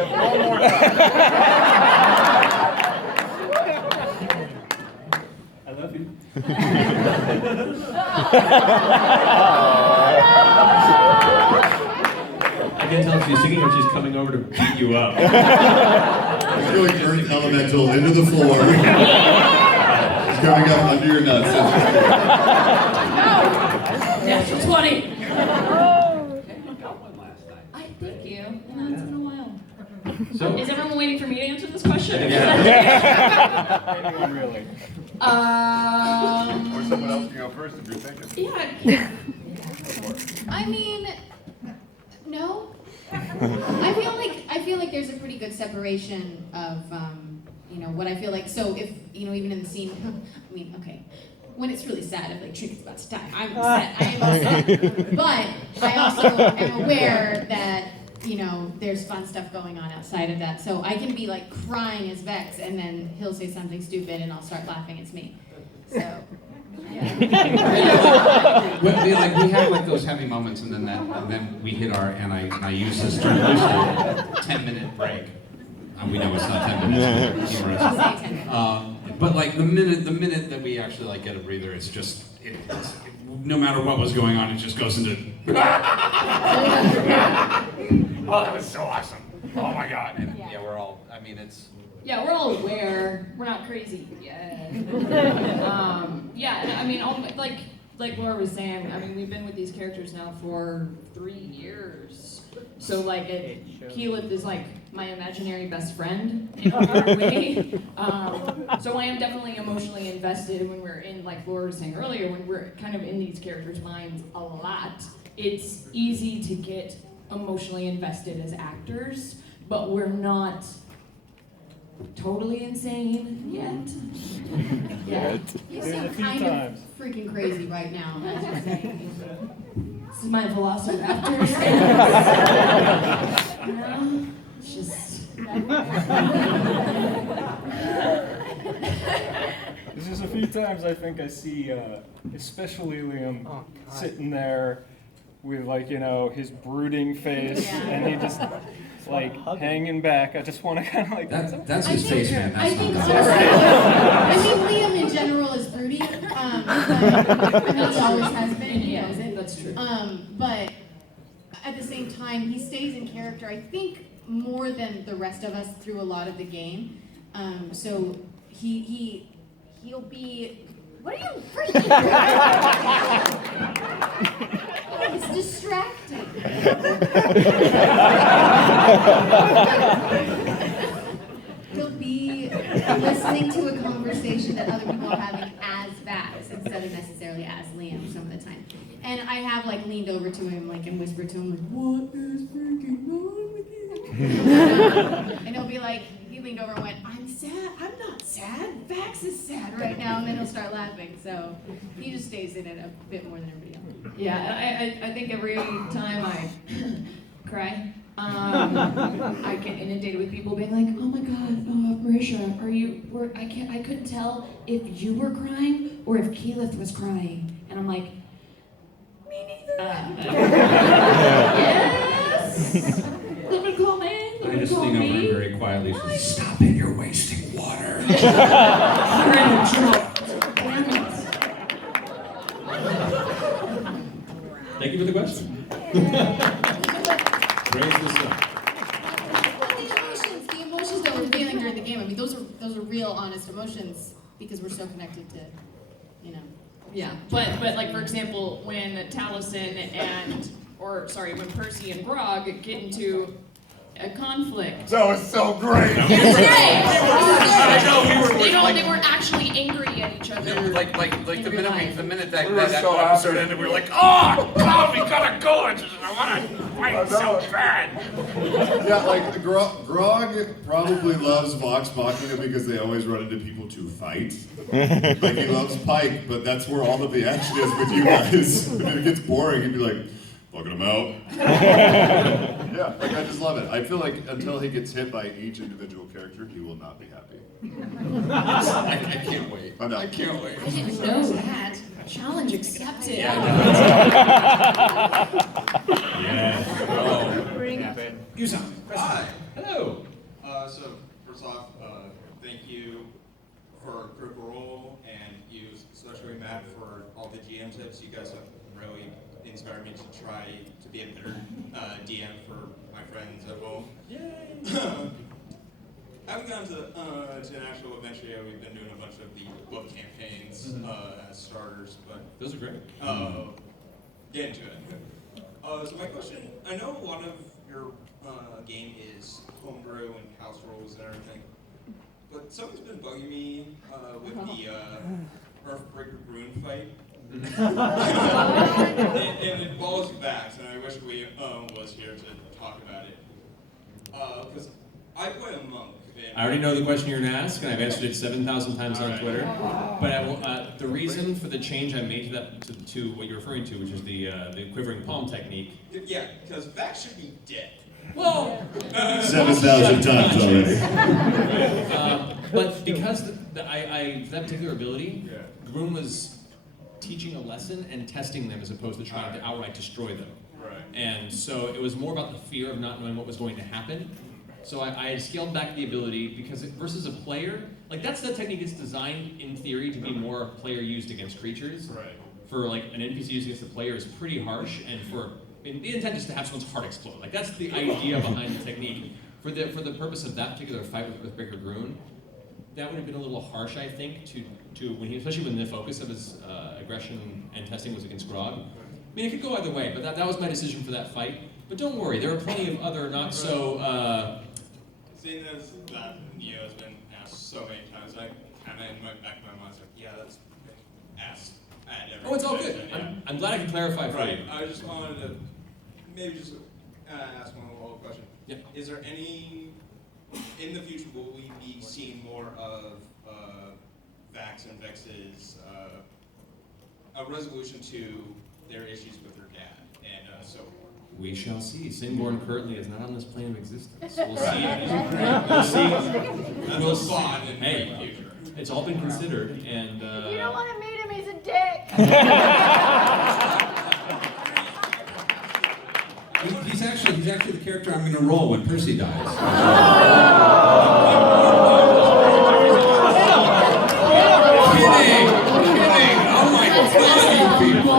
it one more time. I love you. I can't tell if she's singing or she's coming over to beat you up. It's going earth elemental into the floor. It's coming up under your nuts. Natural 20. Thank you. Yeah, it's been a while. So, Is everyone waiting for me to answer this question? Anyone really? Or someone else can go first if you're thinking. Yeah. I mean, no. I feel like there's a pretty good separation of what I feel like. So if even in the scene, I mean, okay, when it's really sad, if like Trinkett's about to die, I'm sad. I am sad. But I also am aware that there's fun stuff going on outside of that. So I can be like crying as Vex, and then he'll say something stupid, and I'll start laughing. It's me. So. Yeah. We have like those heavy moments, and then we hit our, and I use this term loosely, 10-minute break. We know it's not 10 minutes. Humorous. But like the minute that we actually like get a breather, it's just no matter what was going on, it just goes into. Oh, that was so awesome. Oh my God. And yeah, we're all. I mean, it's. Yeah, we're all aware. We're not crazy yet. Yeah, I mean, like Laura was saying, I mean, we've been with these characters now for 3 years. So like, Keyleth is like my imaginary best friend in a weird way. So I am definitely emotionally invested when we're in, like Laura was saying earlier, when we're kind of in these characters' minds a lot. It's easy to get emotionally invested as actors, but we're not totally insane yet. Yeah. You sound kind of freaking crazy right now. As you're saying. This is my velociraptor. It's just. There's just a few times I think I see, especially Liam, sitting there with his brooding face, and he just hanging back. I just want to kind of That's his face, man. That's not Liam in general is broody. He always has been. He knows it. That's true. But at the same time, he stays in character, I think, more than the rest of us through a lot of the game. So he'll be. What are you freaking doing? It's distracting. He'll be listening to a conversation that other people are having as Vax instead of necessarily as Liam some of the time. And I have leaned over to him and whispered to him what is freaking wrong with you? And he'll be he leaned over and went, I'm sad. I'm not sad. Vax is sad right now. And then he'll start laughing. So he just stays in it a bit more than everybody else. Yeah, I think every time I cry, I get inundated with people being like, "Oh my God, Marisha, I couldn't tell if you were crying or if Keyleth was crying," and I'm like, "Me neither." Yes. Living cool man. I just lean over and very quietly say, "Stop it! You're wasting water." You're in a drought. thank you for the question. Praise the sun. The emotions that we're feeling during the game, I mean, those are real, honest emotions because we're so connected to, Yeah, but for example, when Taliesin when Percy and Grog get into a conflict. That was so great. It was great. They weren't actually angry at each other. Like the minute that so episode ended, we were like, oh God, we gotta go. I want to fight so bad. Yeah, Grog probably loves Vox Machina because they always run into people to fight. He loves Pike, but that's where all of the action is with you guys. If it gets boring, he'd be like, fucking him out. Yeah, I just love it. I feel like until he gets hit by each individual character, he will not be happy. I can't wait. I can't wait. I didn't know that. Challenge accepted. Yes. Oh. Yusan. Hi. Hello. So first off, thank you for Critical Role and you, especially Matt, for all the GM tips. You guys have really inspired me to try to be a better DM for my friends at home. Yay! I haven't gotten to an actual adventure yet. We've been doing a bunch of the book campaigns as starters, but Those are great. get into it. So my question, I know a lot of your game is homebrew and house rules and everything, but something's been bugging me with the Earthbreaker Rune fight. and it involves backs, and I wish we was here to talk about it. Because I play a monk. I already know the question you're going to ask, and I've answered it 7,000 times on Twitter. But I will, the reason for the change I made to that to what you're referring to, which is the quivering palm technique. Yeah, because backs should be dead. Well, 7,000 times already. but because that particular ability, Groom was teaching a lesson and testing them as opposed to trying to outright destroy them. Right. And so it was more about the fear of not knowing what was going to happen. So I had scaled back the ability because versus a player, like that's the technique that's designed in theory to be more player used against creatures. Right. For like an NPC used against a player is pretty harsh, and the intent is to have someone's heart explode. Like that's the idea behind the technique. For the purpose of that particular fight with Earthbreaker Grune, that would have been a little harsh, I think, to when especially when the focus of his aggression and testing was against Grog. I mean, it could go either way, but that was my decision for that fight. But don't worry, there are plenty of other not so. Seeing as that Neo has been asked so many times, I kind of in my back of my mind, like, yeah, that's asked at every. Oh, it's all good. session, yeah. I'm glad I can clarify for you. I just wanted to maybe just ask one little question. Yeah. Is there any in the future will we be seeing more of Vax and Vex's a resolution to their issues with their dad and so forth? We shall see. Singborn currently is not on this plane of existence. We'll see. We'll see. We'll spawn in Hey, the future. it's all been considered, and You don't want to meet him, he's a dick. He's actually the character I'm going to roll when Percy dies. Kidding! Oh my God, you people!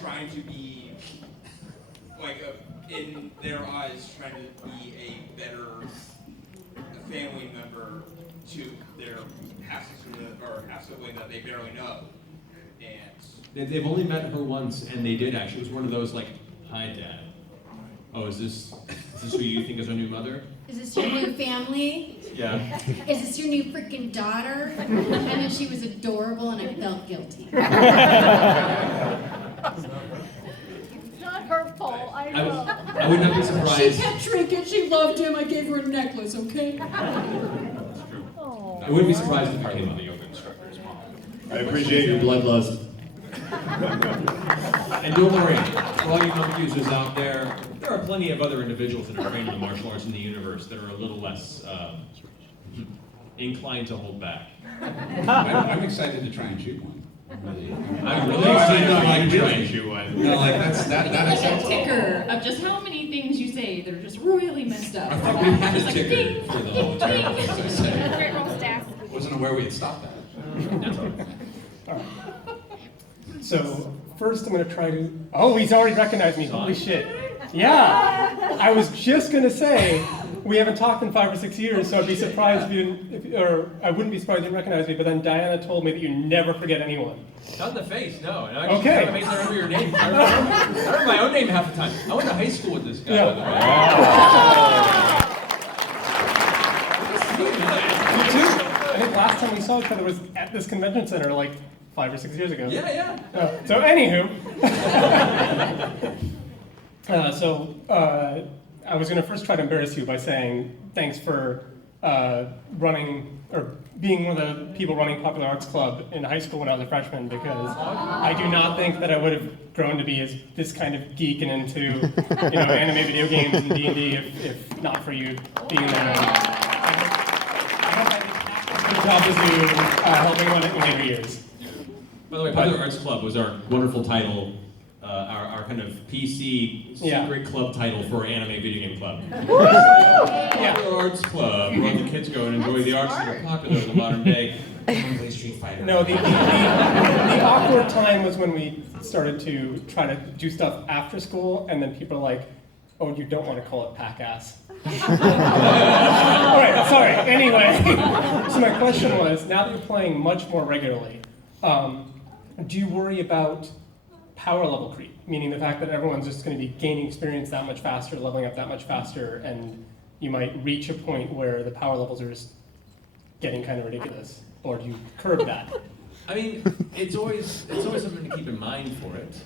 Trying to be like in their eyes, trying to be a better family member to their half sibling that they barely know, and they've only met her once, and they did actually. It was one of those like, "Hi, Dad. Oh, is this who you think is our new mother?" Is this your new family? Yeah. Is this your new freaking daughter? And then she was adorable and I felt guilty. It's not her fault, I know. I would not be surprised. She kept drinking, she loved him, I gave her a necklace, okay? I wouldn't be surprised if it came on the yoga instructor's mom. I appreciate your bloodlust. And don't worry, for all you monk users out there, there are plenty of other individuals that are trained in the martial arts in the universe that are a little less inclined to hold back. I'm excited to try and shoot one. I'm really excited to like try and shoot one. No, like that's Like a ticker of just how many things you say that are just royally messed up. I thought we had Just a like ticker ding, for the whole terrible things I said. Great roll staff. Wasn't aware we had stopped that. So first I'm going to try to, oh, he's already recognized me, holy shit. Yeah, I was just going to say, we haven't talked in 5 or 6 years, so I'd be surprised if you didn't, or I wouldn't be surprised if you didn't recognize me, but then Diana told me that you never forget anyone. Not in the face, no. And Okay. I'm amazed I remember your name. I remember my own name half the time. I went to high school with this guy. Yeah. By the way. You too. I think last time we saw each other was at this convention center like 5 or 6 years ago. Yeah. So anywho, I was going to first try to embarrass you by saying thanks for running or being one of the people running Popular Arts Club in high school when I was a freshman, because I do not think that I would have grown to be as this kind of geek and into anime, video games, and D&D if not for you being there. I hope I did as good a job as you helping on it in later years. By the way, Popular Arts Club was our wonderful title our kind of PC secret club title for anime video game club. Popular Arts Club, where the kids go and enjoy the arts that are popular in the modern day. Play Street Fighter. No, the awkward time was when we started to try to do stuff after school, and then people are like, oh, you don't want to call it pack-ass. All right, sorry. Anyway, so my question was, now that you're playing much more regularly, do you worry about power level creep? Meaning the fact that everyone's just going to be gaining experience that much faster, leveling up that much faster, and you might reach a point where the power levels are just getting kind of ridiculous? Or do you curb that? I mean, it's always something to keep in mind for it.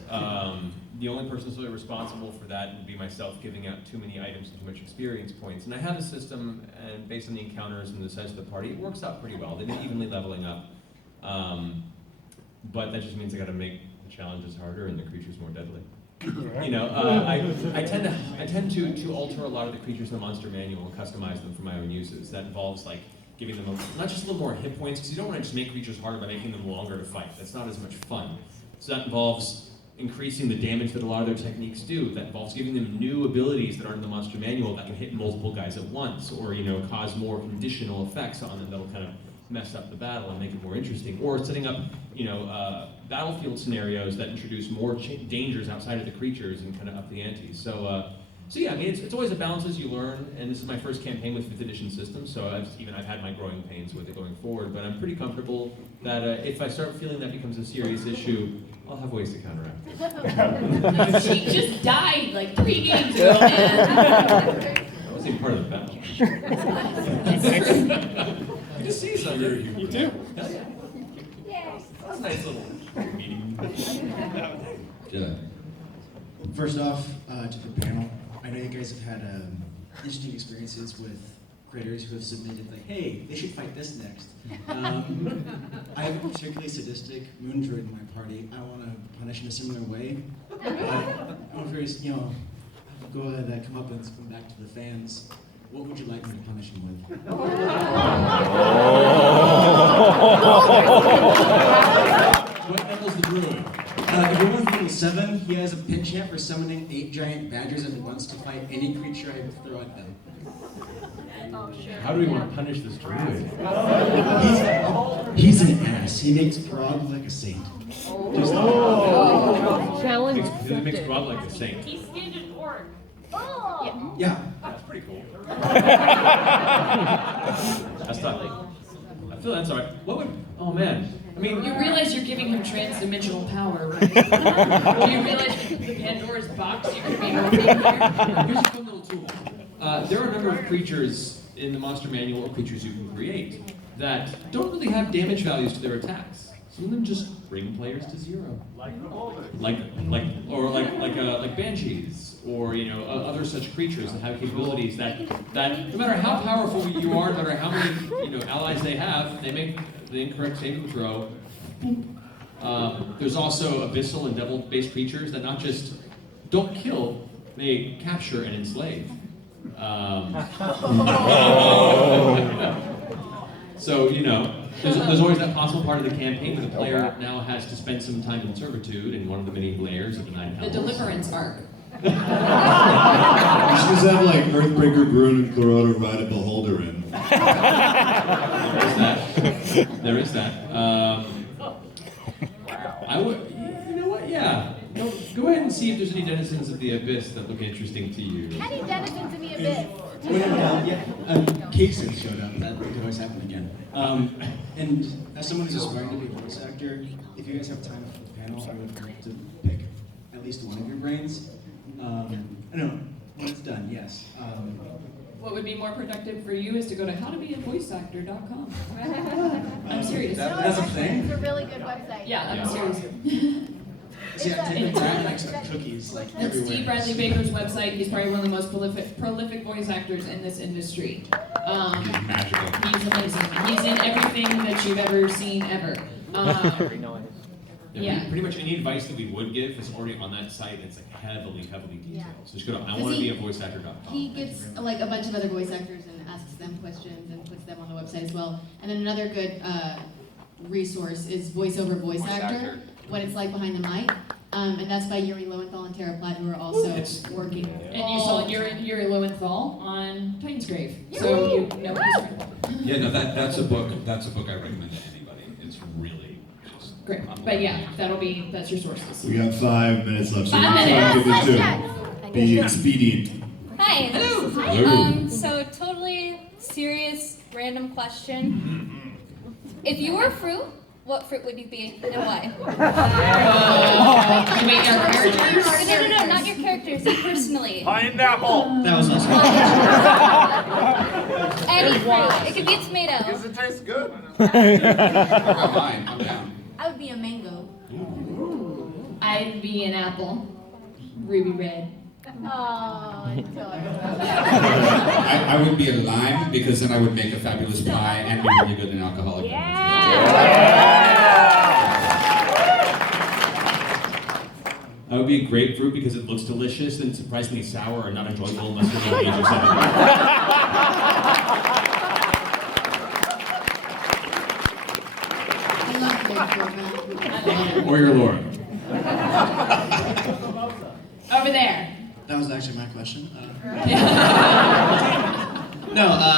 The only person who's really responsible for that would be myself, giving out too many items and too much experience points. And I have a system, and based on the encounters and the size of the party, it works out pretty well. They've been evenly leveling up. But that just means I got to make the challenges harder and the creatures more deadly. You know, I tend to alter a lot of the creatures in the monster manual and customize them for my own uses. That involves like giving them not just a little more hit points, because you don't want to just make creatures harder by making them longer to fight. That's not as much fun. So that involves increasing the damage that a lot of their techniques do. That involves giving them new abilities that aren't in the monster manual that can hit multiple guys at once, or cause more conditional effects on them that'll kind of mess up the battle and make it more interesting. Or setting up battlefield scenarios that introduce more dangers outside of the creatures and kind of up the ante. So yeah, I mean, it's always a balance as you learn, and this is my first campaign with 5th edition systems, so I've had my growing pains with it going forward, but I'm pretty comfortable that if I start feeling that becomes a serious issue, I'll have ways to counteract it. She just died like 3 games ago, man. That wasn't even part of the battle. You just see something. You do? Yes. That's a nice little meeting. First off, to the panel, I know you guys have had interesting experiences with creators who have submitted like, hey, they should fight this next. I have a particularly sadistic moon druid in my party. I want to punish in a similar way. I'm curious, go ahead and come up and come back to the fans. What would you like me to punish him with? What level's the druid? If you're 147, he has a pinch hit for summoning 8 giant badgers at once to fight any creature I throw at them. Oh, shit. How do we want to punish this druid? He's an ass. He makes Grog like a saint. Challenge It makes Grog like a saint. He skinned an orc. Oh! Yeah. That's pretty cool. That's not I feel that's alright. What would? Oh man. I mean, You realize you're giving him trans-dimensional power, right? Do you realize the Pandora's box you could be opening here? here's a fun little tool. There are a number of creatures in the monster manual, or creatures you can create, that don't really have damage values to their attacks. Some of them just bring players to 0. Like banshees, or other such creatures that have capabilities that no matter how powerful you are, no matter how many allies they have, they make the incorrect saving throw. There's also abyssal and devil-based creatures that not just don't kill, they capture and enslave. So there's always that possible part of the campaign where the player now has to spend some time in servitude in one of the many layers of the 9 The hells. Deliverance arc. You should just have like Earthbreaker, Grun, and Clarota ride a beholder in. There is that. I would, yeah. Go ahead and see if there's any denizens of the abyss that look interesting to you. Any denizens in the abyss? Casey showed up. That could always happen again. And as someone who's aspiring to be a voice actor, if you guys have time for the panel, I would like to pick at least one of your brains. No, when it's done, yes. What would be more productive for you is to go to howtobeavoiceactor.com. I'm serious. That's a thing? It's a really good website. Yeah, I'm serious. See, I take Brad likes cookies like That's everywhere. Steve Bradley Baker's website. He's probably one of the most prolific voice actors in this industry. Magical. He's amazing. He's in everything that you've ever seen ever. Yeah. Pretty much any advice that we would give is already on that site. It's like heavily detailed. Yeah. So just go to Does iwannabeavoiceactor.com. He gets like a bunch of other voice actors and asks them questions and puts them on the website as well. And then another good resource is Voiceover Voice Actor, what it's like behind the mic. And that's by Yuri Lowenthal and Tara Platt, who are also working. And you saw Yuri Lowenthal on Titan's Grave, so you know his friend. Yeah, no, that's a book I recommend to anybody. It's really just Great, but yeah, that's your sources. We got 5 minutes left, so 5 we minutes. to be expedient. Hi. Hello. So totally serious, random question. If you were a fruit, what fruit would you be and why? You mean our characters? No, not your characters, you personally. Pineapple. That was awesome. Any fruit. It could be a tomato. Does it taste good? What about mine? I'm down. I would be a mango. I'd be an apple, ruby red. Oh, I would be a lime because then I would make a fabulous pie and be really good in alcoholic beverages. I would be a grapefruit because it looks delicious and surprisingly sour and not enjoyable unless you're on the age of 7. I love grapefruit, man. Or your Laura. Over there. That was actually my question.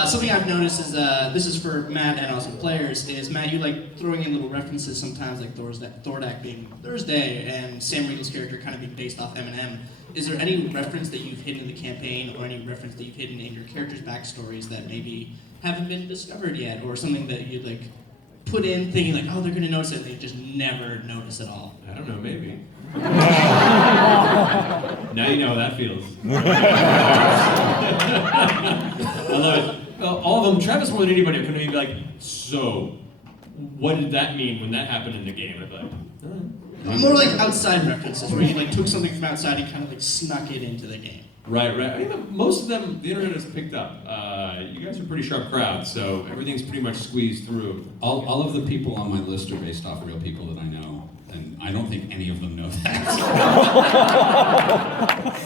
Something I've noticed is, this is for Matt and also players, is Matt, you like throwing in little references sometimes, like Thordak being Thursday, and Sam Riegel's character kind of being based off Eminem. Is there any reference that you've hidden in the campaign, or any reference that you've hidden in your characters' backstories that maybe haven't been discovered yet, or something that you'd like put in thinking like, oh, they're gonna notice it, and they just never notice at all? I don't know, maybe. Now you know how that feels. I love it. Well, all of them, Travis more than anybody, are going to be like, so, what did that mean when that happened in the game? I'd be like, More like outside references, where you like took something from outside and kind of like snuck it into the game. Right. I mean, most of them, the internet has picked up. You guys are a pretty sharp crowd, so everything's pretty much squeezed through. All of the people on my list are based off real people that I know, and I don't think any of them know that.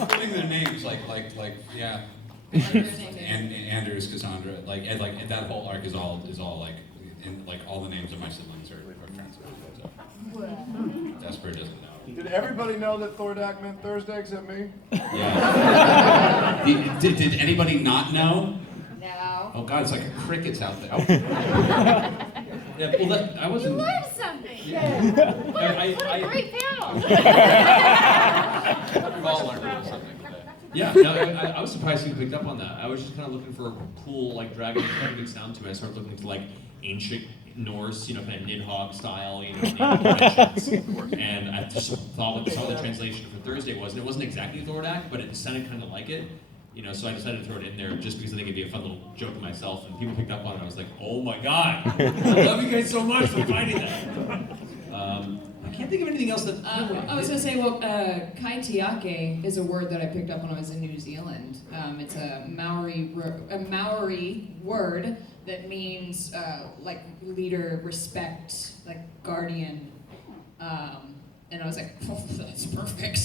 Including their names, like yeah. And Anders, Cassandra, and that whole arc is all like, and like all the names of my siblings are friends with. So. Desper doesn't know. Did everybody know that Thordak meant Thursday except me? Yeah. Did anybody not know? No. Oh God, it's like crickets out there. Oh. Yeah, well, I wasn't. You learned something. I Great panel. We've all learned a little something. Yeah, no, I was surprised you picked up on that. I was just kind of looking for a cool, like, dragon good sound to it. I started looking to, like, ancient Norse, kind of Nidhogg style, naming conventions. And I just thought what the translation for Thursday was, and it wasn't exactly Thordak, but it sounded kind of like it. So I decided to throw it in there just because I think it'd be a fun little joke to myself, and people picked up on it. I was like, oh my god, I love you guys so much for finding that. I can't think of anything else that. I was gonna say, well, kai tiake is a word that I picked up when I was in New Zealand. It's a Maori word that means like leader, respect, like guardian. And I was like, oh, that's perfect.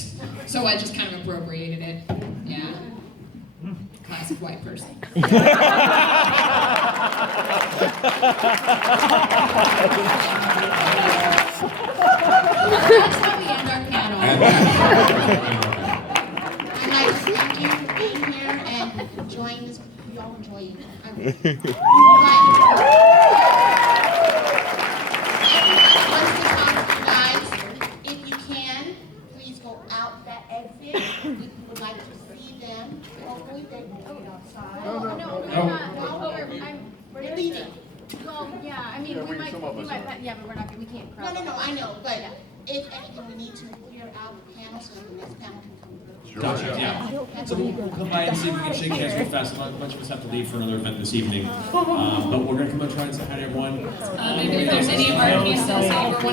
So I just kind of appropriated it. Yeah. Classic white person. That's how we end our panel. I'd like to thank you for being here and enjoying this. We all enjoy it. Everyone wants to talk to you guys. If you can, please go out that exit. If you would like to see them, hopefully they can go outside. No, we're not. We're leaving. Well, yeah, I mean, we might, yeah, but we can't crowd. No, I know, but if anything, we need to clear out the panel so the next panel can come through. Gotcha, yeah. So we'll come by and see if we can shake hands real fast. A bunch of us have to leave for another event this evening. But we're going to come and try and say hi to everyone. Maybe if there's any of our cases that you were